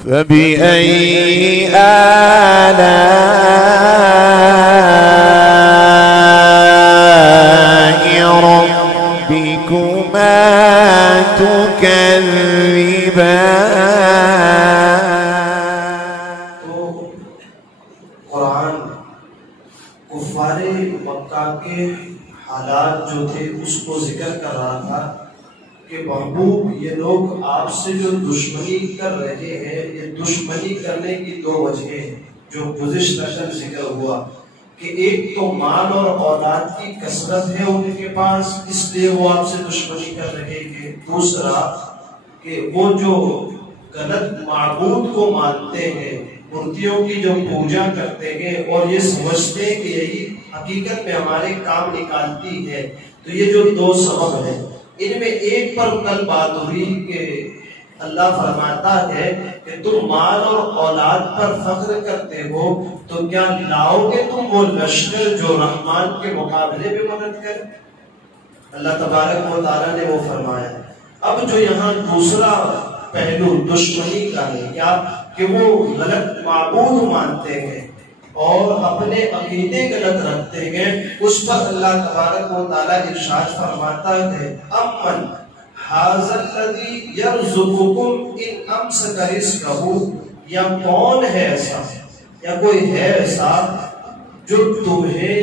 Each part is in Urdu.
فبأي آلاء ربكما تكذبان؟ تو قرآن کفار مکہ کے حالات جو تھے اس کو ذکر کر رہا تھا کہ محبوب یہ لوگ آپ سے جو دشمنی کر رہے ہیں، یہ دشمنی کرنے کی دو وجہیں ہیں جو گزشتہ کل ذکر ہوا کہ ایک تو مال اور اولاد کی کثرت ہے ان کے پاس، اس لیے وہ آپ سے دشمنی کر رہے ہیں۔ دوسرا کہ وہ جو غلط معبود کو مانتے ہیں، مورتیوں کی جو پوجا کرتے ہیں اور یہ سمجھتے ہیں کہ یہی حقیقت میں ہمارے کام نکالتی ہے، تو یہ جو دو سبب ہیں ان میں ایک پر کل بات ہوئی کہ اللہ فرماتا ہے کہ تم مال اور اولاد پر فخر کرتے ہو تو کیا لاؤ گے تم وہ لشکر جو رحمان کے مقابلے میں مدد کرے؟ اللہ تبارک و تعالیٰ نے وہ فرمایا۔ اب جو یہاں دوسرا پہلو دشمنی کا ہے کیا کہ وہ غلط معبود مانتے ہیں اور اپنے عقیدے غلط رکھتے ہیں، اس پر اللہ تبارک و تعالیٰ ارشاد فرماتا ہے امن ھذا الذی یرزقکم ان امسک رزقہ، یا کون ہے ایسا یا کوئی ہے ایسا جو تمہیں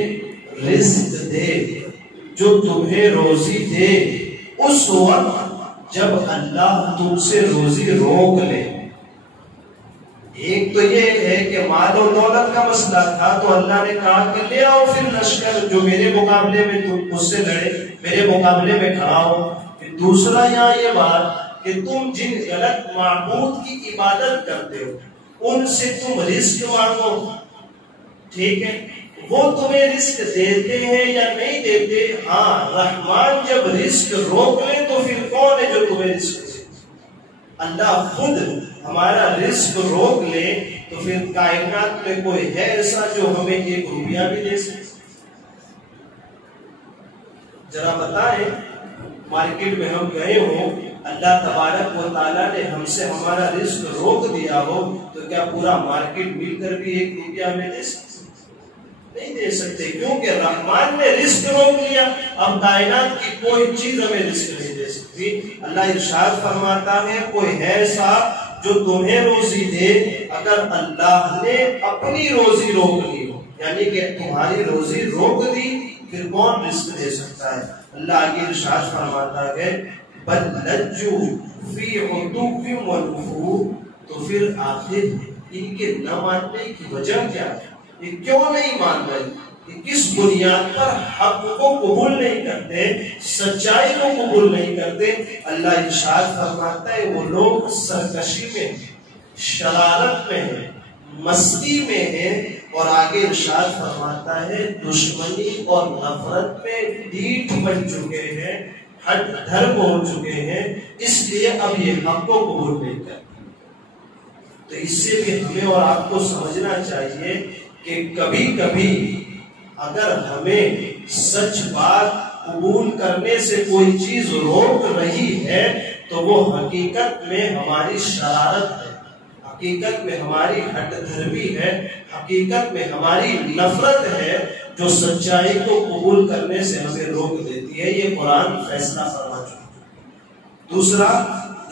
رزق دے، جو تمہیں روزی دے اس وقت جب اللہ تم سے روزی روک لے۔ ایک تو یہ ہے کہ مال و دولت کا مسئلہ تھا تو اللہ نے کہا کہ لے آؤ پھر لشکر جو میرے مقابلے میں تم مجھ سے لڑے، میرے مقابلے میں کھڑا ہو۔ پھر دوسرا یہاں یہ بات کہ تم جن غلط معبود کی عبادت کرتے ہو ان سے تم رزق مانگو، ٹھیک ہے، وہ تمہیں رزق دیتے ہیں یا نہیں دیتے؟ ہاں، رحمان جب رزق روک لے تو پھر کون ہے جو تمہیں رزق دے؟ اللہ خود ہمارا رزق روک لے تو پھر کائنات میں کوئی ہے ایسا جو ہمیں ایک روپیہ بھی دے سکے؟ ذرا بتائیں، مارکیٹ میں ہم گئے ہوں، اللہ تبارک و تعالیٰ نے ہم سے ہمارا رزق روک دیا ہو تو کیا پورا مارکیٹ مل کر بھی ایک روپیہ ہمیں دے سکتے؟ نہیں دے سکتے، کیونکہ رحمان نے رزق روک لیا، اب کائنات کی کوئی چیز ہمیں رزق نہیں دے سکتی۔ اللہ ارشاد فرماتا ہے کوئی ہے ایسا جو تمہیں روزی دے، اگر اللہ نے اپنی روزی روک لی ہو، یعنی کہ تمہاری روزی روک دی، پھر کون رزق دے سکتا ہے؟ اللہ آگے ارشاد فرماتا ہے بل لجوا فی عتو ونفور، تو پھر آخر ان کے نہ ماننے کی وجہ کیا ہے؟ یہ کیوں نہیں مان رہے؟ یہ کس بنیاد پر حق کو قبول نہیں کرتے، سچائی کو قبول نہیں کرتے؟ اللہ ارشاد فرماتا ہے وہ لوگ سرکشی میں، شرارت میں ہیں، مستی میں ہیں، اور آگے ارشاد فرماتا ہے دشمنی اور نفرت میں ڈیٹ بن چکے ہیں، ہٹ دھرم ہو چکے ہیں، اس لیے اب یہ حق کو قبول نہیں کرتے۔ تو اس سے بھی ہمیں اور آپ کو سمجھنا چاہیے کہ کبھی کبھی اگر ہمیں سچ بات قبول کرنے سے کوئی چیز روک رہی ہے تو وہ حقیقت میں ہماری شرارت ہے، حقیقت میں ہماری ہٹ دھرمی ہے، حقیقت میں ہماری نفرت ہے جو سچائی کو قبول کرنے سے ہمیں روک دیتی ہے۔ یہ قرآن فیصلہ فرما چکا۔ دوسرا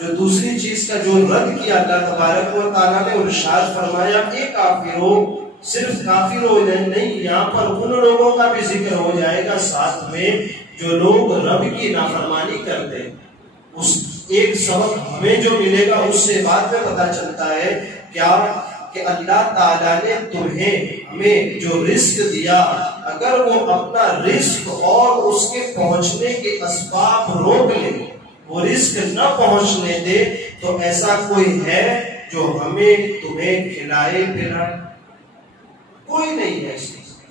جو دوسری چیز کا جو رد کیا اللہ تبارک و تعالیٰ نے ارشاد فرمایا کہ کافروں، صرف کافروں نہیں، یہاں پر ان لوگوں کا بھی ذکر ہو جائے گا ساتھ میں جو لوگ رب کی نافرمانی کرتے ہیں۔ اس ایک سبق ہمیں جو ملے گا اس سے بعد میں پتا چلتا ہے کیا کہ اللہ تعالیٰ نے تمہیں ہمیں جو رزق دیا، اگر وہ اپنا رزق اور اس کے پہنچنے کے اسباب روک لے، وہ رزق نہ پہنچنے دے، تو ایسا کوئی ہے جو ہمیں تمہیں کھلائے پلائے؟ کوئی نہیں ہے۔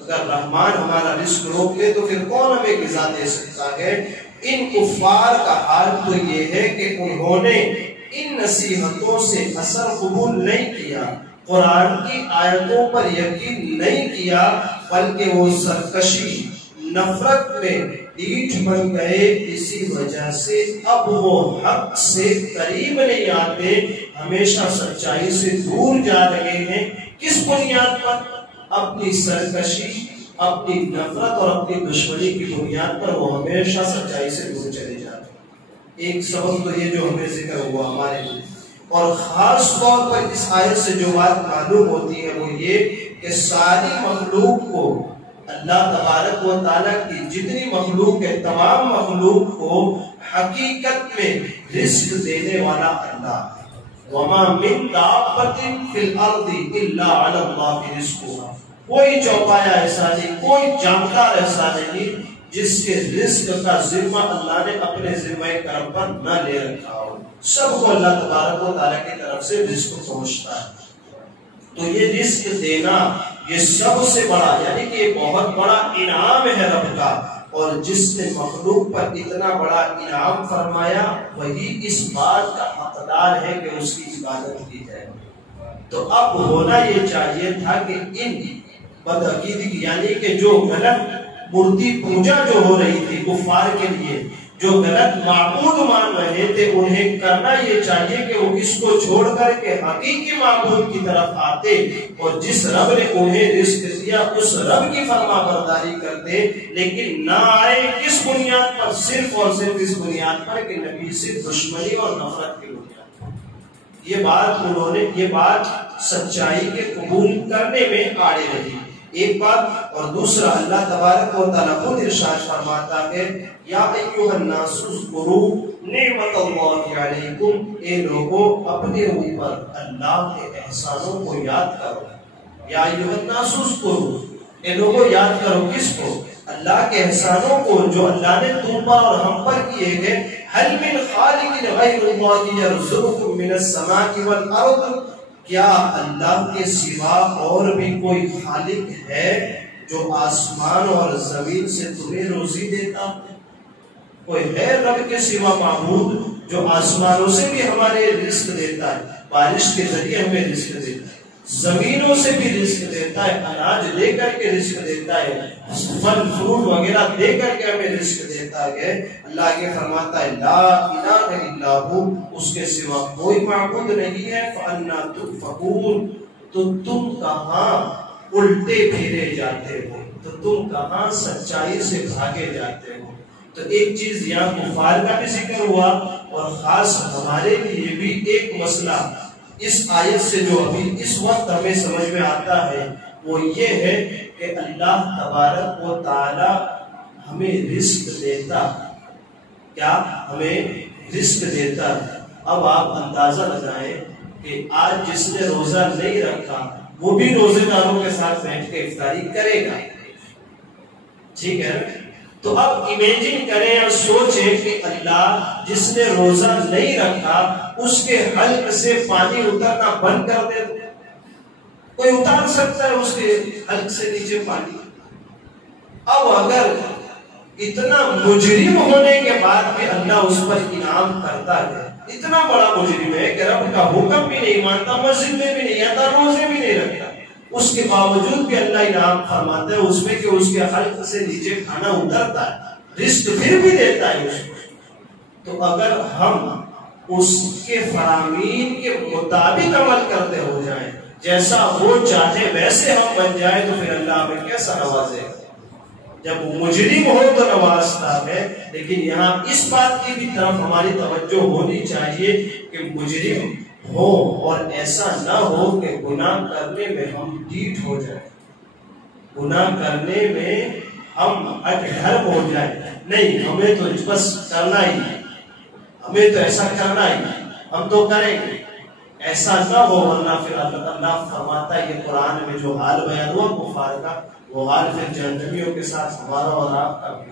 اگر رحمان ہمارا رزق روک لے تو پھر کون ہمیں غذا دے سکتا ہے؟ ان کفار کا حال تو یہ ہے کہ انہوں نے ان نصیحتوں سے اثر قبول نہیں کیا، قرآن کی آیتوں پر یقین نہیں کیا، بلکہ وہ سرکشی، نفرت میں ڈیٹ بن گئے۔ اسی وجہ سے اب وہ حق سے قریب نہیں آتے، ہمیشہ سچائی سے دور جا رہے ہیں۔ کس بنیاد پر؟ اپنی سرکشی، اپنی نفرت اور اپنی دشمنی کی بنیاد پر وہ ہمیشہ سچائی سے دور چلے جاتے ہیں۔ ایک سبب تو یہ جو ہمیں ذکر ہوا ہمارے لیے، اور خاص طور پر اس آیت سے جو بات معلوم ہوتی ہے وہ یہ کہ ساری مخلوق کو اللہ تبارک و تعالیٰ کی جتنی مخلوق ہے، تمام مخلوق کو حقیقت میں رزق دینے والا اللہ ہے۔ وَمَا مِن دَابَّةٍ فِي الْأَرْضِ إِلَّا عَلَى اللَّهِ رِزْقُهَا، کوئی چوپایا ایسا نہیں، کوئی جاندار ایسا نہیں جس کے رزق کا ذمہ اللہ نے اپنے ذمہ کرم پر نہ لے رکھا ہو۔ سب کو اللہ تبارک و تعالیٰ کی طرف سے رزق پہنچتا ہے۔ تو یہ رزق دینا یہ سب سے بڑا، یعنی کہ یہ بہت بڑا انعام ہے رب کا، اور جس نے مخلوق پر اتنا بڑا انعام فرمایا وہی اس بات کا حقدار ہے کہ اس کی عبادت کی جائے۔ تو اب ہونا یہ چاہیے تھا کہ ان بدعقیدگی، یعنی کہ جو غلط مورتی پوجا جو ہو رہی تھی کفار کے لیے، جو غلط معبود مان رہے تھے، انہیں کرنا یہ چاہیے کہ وہ اس کو چھوڑ کر کے حقیقی معبود کی طرف آتے، اور جس رب نے انہیں رزق دیا اس رب کی فرما برداری کرتے، لیکن نہ آئے کس بنیاد پر؟ صرف اور صرف اس بنیاد پر کہ نبی سے دشمنی اور نفرت کی بنیاد پر۔ یہ بات سچائی کے قبول کرنے میں آڑے رہی، ایک بات۔ اور دوسرا، اللہ تبارک و تعالیٰ خود ارشاد فرماتا ہے، یا ایھا الناس اذکروا نعمت اللہ علیکم، اے لوگوں اپنے اوپر اللہ کے احسانوں کو یاد کرو۔ یا ایھا الناس اذکروا، اے لوگوں یاد کرو کس کو؟ اللہ کے احسانوں کو جو اللہ نے تم پر اور ہم پر کیے گئے۔ هل من خالق غیر اللہ یرزقکم من السماء والارض، کیا اللہ کے سوا اور بھی کوئی خالق ہے جو آسمان اور زمین سے تمہیں روزی دیتا؟ کوئی ہے رب کے سوا معبود جو آسمانوں سے بھی ہمارے رزق دیتا ہے، بارش کے ذریعے ہمیں رزق دیتا ہے، زمینوں سے بھی رزق دیتا ہے، اناج دے کر کے رزق دیتا ہے، پھل فروٹ وغیرہ دے کر کے ہمیں رزق دیتا ہے۔ اللہ یہ فرماتا ہے، لا الہ الا ہو، اس کے سوا کوئی معبود نہیں ہے۔ فَأَنَّا تُؤْفَكُونَ، تو تم کہاں الٹے پھیرے جاتے ہو، تو تم کہاں سچائی سے بھاگے جاتے ہو۔ تو ایک چیز یہاں کفار کا بھی ذکر ہوا، اور خاص ہمارے لیے بھی ایک مسئلہ اس آیت سے جو ابھی اس وقت ہمیں سمجھ میں آتا ہے وہ یہ ہے کہ اللہ تبارک و تعالی ہمیں رزق دیتا، کیا ہمیں رزق دیتا۔ اب آپ اندازہ لگائیں کہ آج جس نے روزہ نہیں رکھا وہ بھی روزے داروں کے ساتھ بیٹھ کے افطاری کرے گا، ٹھیک ہے؟ تو اب امیجن کریں اور سوچیں کہ اللہ جس نے روزہ نہیں رکھا اس کے حلق سے پانی اترنا بند کر دے، کوئی اتار سکتا ہے اس کے حلق سے نیچے پانی؟ اب اگر اتنا مجرم ہونے کے بعد بھی اللہ اس پر انعام کرتا ہے، اتنا بڑا مجرم ہے کہ رب کا حکم بھی نہیں مانتا، مسجد میں بھی نہیں آتا، روزے بھی نہیں رکھتا، اس کے باوجود بھی اللہ انعام فرماتا ہے اس میں کہ اس کے حلق سے نیچے کھانا اترتا ہے، رزق پھر بھی دیتا ہے اس کو۔ تو اگر ہم اس کے فرامین کے مطابق عمل کرتے ہو جائیں، جیسا وہ چاہے ویسے ہم بن جائیں، تو پھر اللہ ہمیں کیسا نوازے گا؟ جب مجرم ہو تو نوازتا ہے، لیکن یہاں اس بات کی بھی طرف ہماری توجہ ہونی چاہیے کہ مجرم ہو اور ایسا نہ ہو کہ گناہ کرنے میں ہم ڈیٹ ہو جائیں، گناہ کرنے میں ہم ہٹ ہو جائیں، نہیں ہمیں تو بس کرنا ہی، ہمیں تو ایسا کرنا ہی، ہم تو کریں گے، ایسا نہ ہو، ورنہ پھر اللہ فرماتا ہے یہ قرآن میں جو حال بیان ہوا کفار کا، وہ حال پھر جہنمیوں کے ساتھ ہمارا اور آپ کا بھی۔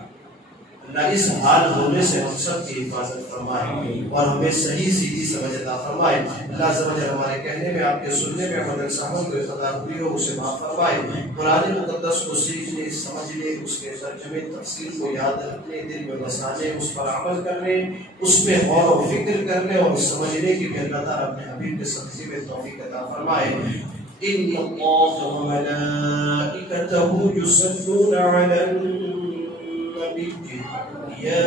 اللہ اس حال ہونے سے ہم سب کی حفاظت فرمائے اور ہمیں صحیح سیدھی سمجھ عطا فرمائے۔ اللہ عز و جل ہمارے کہنے میں، آپ کے سننے میں عمل ساموں کو خطا ہوئی ہو اسے معاف فرمائے۔ قرآن مقدس کو سیکھنے، سمجھنے، اس کے ترجمے تفسیر کو یاد رکھنے، دل میں بسانے، اس پر عمل کرنے، اس میں غور و فکر کرنے اور سمجھنے کی بھی اللہ تعالیٰ اپنے حبیب کے صدقے میں توفیق عطا فرمائے۔ ان اللہ وملائکتہ یصلون علی النبی یا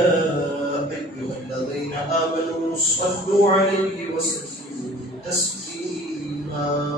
ایھا الذین آمنوا صلوا علیہ وسلموا تسلیما.